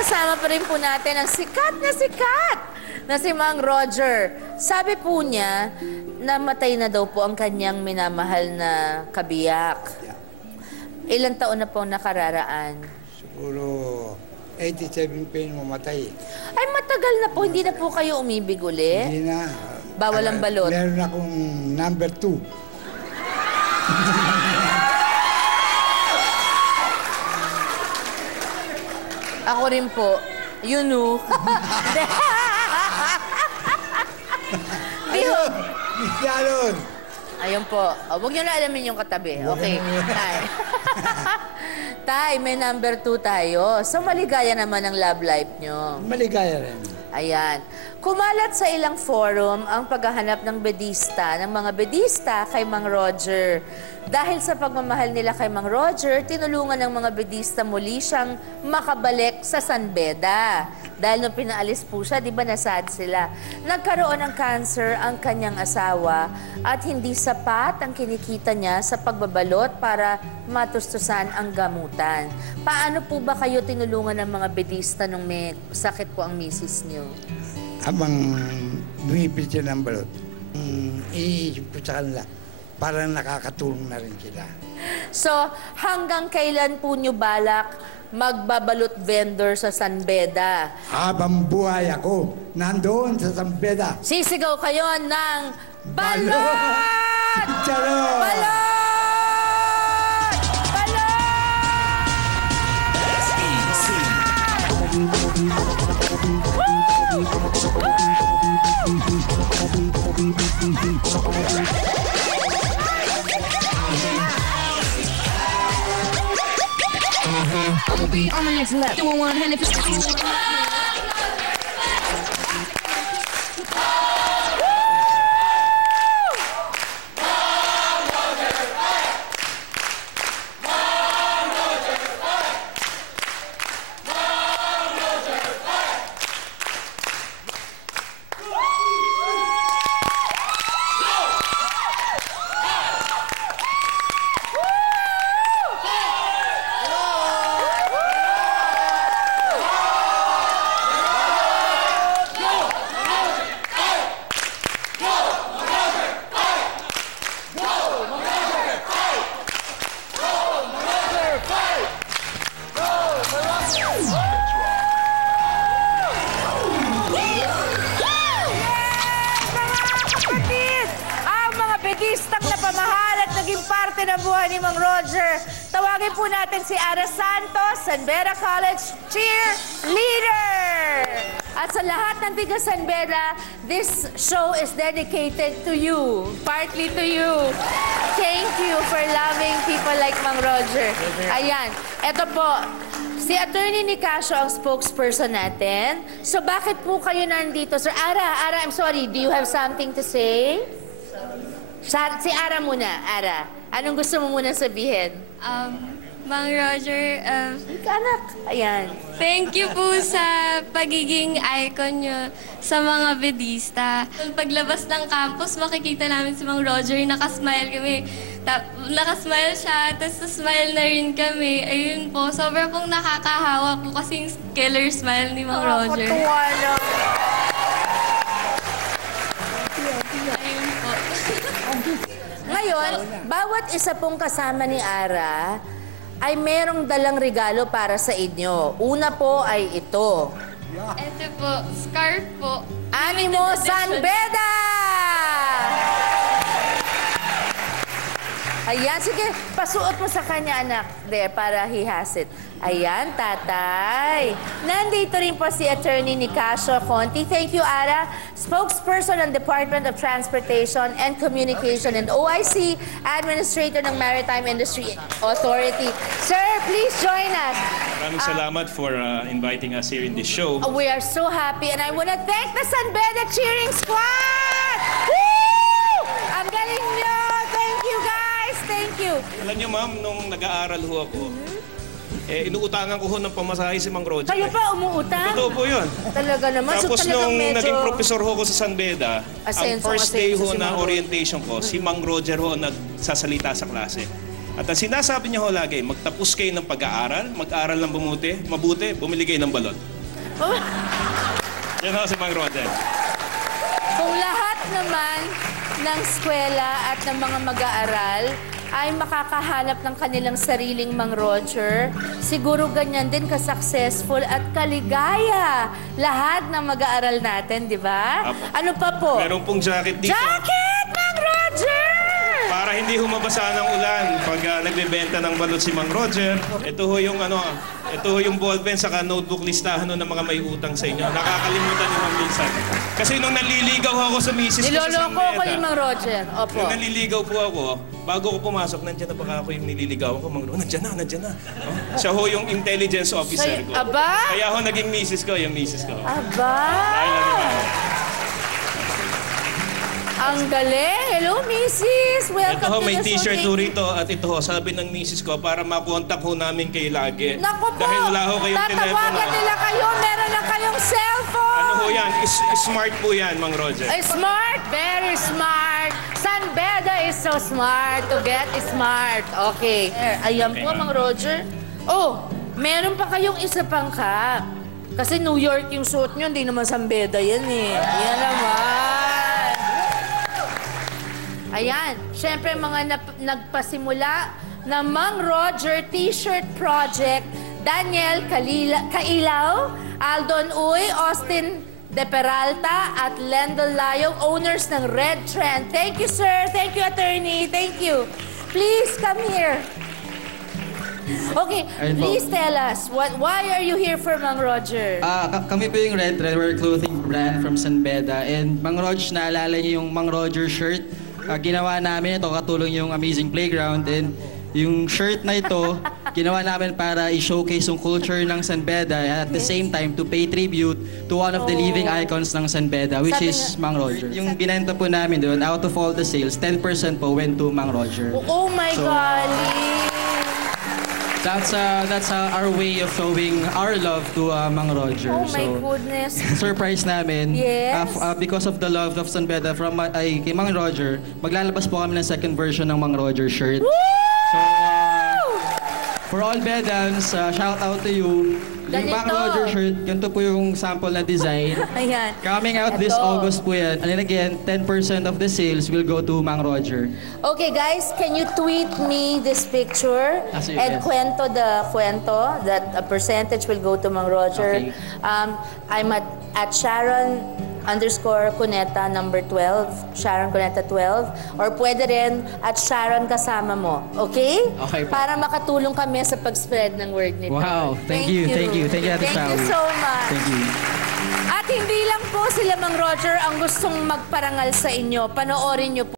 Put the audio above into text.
kasama pa rin po natin ang sikat na si Mang Roger. Sabi po niya, namatay na daw po ang kanyang minamahal na kabiyak. Ilang taon na po nakararaan? Siguro 87 pa yung mamatay. Ay, matagal na po. Hindi na po kayo umibig uli? Hindi na. Bawal ang balot? Meron akong number 2. Ako rin po. You know. Di ho. Yalon! Ayun po. Oh, huwag niyo na alamin yung katabi. Okay. Tay. Tay, may number 2 tayo. So, maligaya naman ang love life niyo. Maligaya rin. Ayan. Kumalat sa ilang forum ang paghahanap ng bedista, ng mga bedista kay Mang Roger. Dahil sa pagmamahal nila kay Mang Roger, tinulungan ng mga bedista muli siyang makabalik sa San Beda. Dahil nung pinaalis po siya, di ba nasad sila? Nagkaroon ng cancer ang kanyang asawa at hindi sapat ang kinikita niya sa pagbabalot para matustusan ang gamutan. Paano po ba kayo tinulungan ng mga bedista nung may sakit po ang misis niyo? Habang dumipit siya ng balot, iisip ko sa kanila, parang nakakatulong na rin sila. So, hanggang kailan po niyo balak magbabalot vendor sa San Beda? Habang buhay ako, nandoon sa San Beda. Sisigaw kayo ng balot! Charot! Balot! I'ma be on the next lap, doing 100%. Bedistang napamahal at naging parte ng buhay ni Mang Roger. Tawagin po natin si Ara Santos, San Beda College cheerleader. At sa lahat ng tiga San Beda, this show is dedicated to you, partly to you. Thank you for loving people like Mang Roger. Ayan, eto po. Si Attorney Nicasio ang spokesperson natin. So bakit po kayo nandito? Sir Ara, I'm sorry, do you have something to say? Si Ara muna, Ara. Anong gusto mo muna sabihin? Mang Roger, Anak, ayan. thank you po sa pagiging icon nyo sa mga bedista. Paglabas ng campus, makikita namin si Mang Roger, nakasmile kami. Nakasmile siya, tapos smile na rin kami. Ayun po, sobrang pong nakakahawa po kasi yung killer smile ni Mang Roger. Nakakatuwa lang. Ayun po. Ngayon, bawat isa pong kasama ni Ara ay merong dalang regalo para sa inyo. Una po ay ito. Ito po, scarf po. Animo San Beda! Ayan, sige, pasuot mo sa kanya, anak. There, para he has it. Ayan, tatay. Nandito rin po si Attorney Nicasio Conti. Thank you, Ara. Spokesperson ng Department of Transportation and Communication and OIC, Administrator ng Maritime Industry Authority. Sir, please join us. Maraming salamat for inviting us here in this show. We are so happy and I want to thank the San Beda Cheering Squad! Woo! Ang galing nyo! Thank you, guys! Thank you. Alam niyo, ma'am, nung nag-aaral ho ako, inuutangan ko ho ng pamasahe si Mang Roger. Kayo pa umuutang? Totoo po yun. Talaga naman. Tapos so, nung medyo... naging professor ho ko sa San Beda, ang first day ho na orientation ko, si Mang Roger ho nagsasalita sa klase. At ang sinasabi niya ho lagi, magtapos kayo ng pag-aaral, mag-aaral ng mabuti, bumili kayo ng balot. Yan ho si Mang Roger. Kung lahat naman ng eskwela at ng mga mag-aaral ay makakahanap ng kanilang sariling Mang Roger, siguro ganyan din ka-successful at kaligaya lahat ng mag-aaral natin, di ba? Apo. Ano pa po? Meron pong jacket dito. Jacket, Mang Roger! Para hindi humabasa ng ulan pag nagbebenta ng balot si Mang Roger. Ito ho yung ito ho yung ballpen saka notebook listahan ho ng mga may utang sa inyo. Nakakalimutan niyo man minsan. Kasi nung naliligaw ako sa misis ko sa San Niloloko ko Beda. ni Mang Roger. Opo. Nung naliligaw po ako, bago ko pumasok, nandiyan na baka ako yung nililigawan ko. Mang Roger, nandiyan na. Oh, siya ho yung intelligence officer ko. Aba? Kaya ho naging misis ko, yung misis ko. Aba! Dahil ano ba? Ang galing! Hello, Mrs. Welcome Ito ho, to may the t-shirt show. ho rito at ito ho, sabi ng misis ko para makontak ho namin kayo lagi. Naku po! Dahil wala ho kayong telepono. Tatawagan nila kayo, meron na kayong cellphone! Ano ho yan? Smart po yan, Mang Roger. Ay, smart! Very smart! San Beda is so smart to get smart. Okay. Ayan po, Mang Roger. Oh, meron pa kayong isa pang cup. Kasi New York yung suot nyo, hindi naman San Beda yan eh. Yan naman. Ayan. Siyempre, mga nagpasimula na Mang Roger T-shirt Project, Daniel Kailaw, Aldon Uy, Austin De Peralta, at Lendel Layong, owners ng Red Trend. Thank you, sir. Thank you, attorney. Thank you. Please, come here. Okay, please tell us, why are you here for Mang Roger? Kami po yung Red Trend, we're a clothing brand from San Beda. And Mang Roger, naalala niyo yung Mang Roger shirt. Ginawa namin ito, katulong yung Amazing Playground. And yung shirt na ito, ginawa namin para i-showcase yung culture ng San Beda at the same time to pay tribute to one of the living icons ng San Beda, which Sabi is Mang Roger. Yung binenta po namin doon, out of all the sales, 10% po went to Mang Roger. Oh my golly! That's our way of showing our love to Mang Roger. Oh my goodness. Surprise namin. Yes. Because of the love of San Beda from kay Mang Roger, maglalabas po kami ng second version ng Mang Roger shirt. So, for all Bedans, shout out to you. Yung Mang Ganito. Roger shirt, ganito po yung sample na design. Ayan. Coming out this Ito. August po yan. And then again, 10% of the sales will go to Mang Roger. Okay, guys, can you tweet me this picture Yes. and kwento the kwento that a percentage will go to Mang Roger? Okay. I'm at Sharon_Cuneta number 12, Sharon Cuneta 12, or pwede rin at Sharon kasama mo, okay? Okay po. Para makatulong kami sa pag-spread ng word nito. Wow, thank you, Ate Shawi. Thank you so much. Thank you. At hindi lang po sila Mang Roger ang gustong magparangal sa inyo. Panoorin niyo po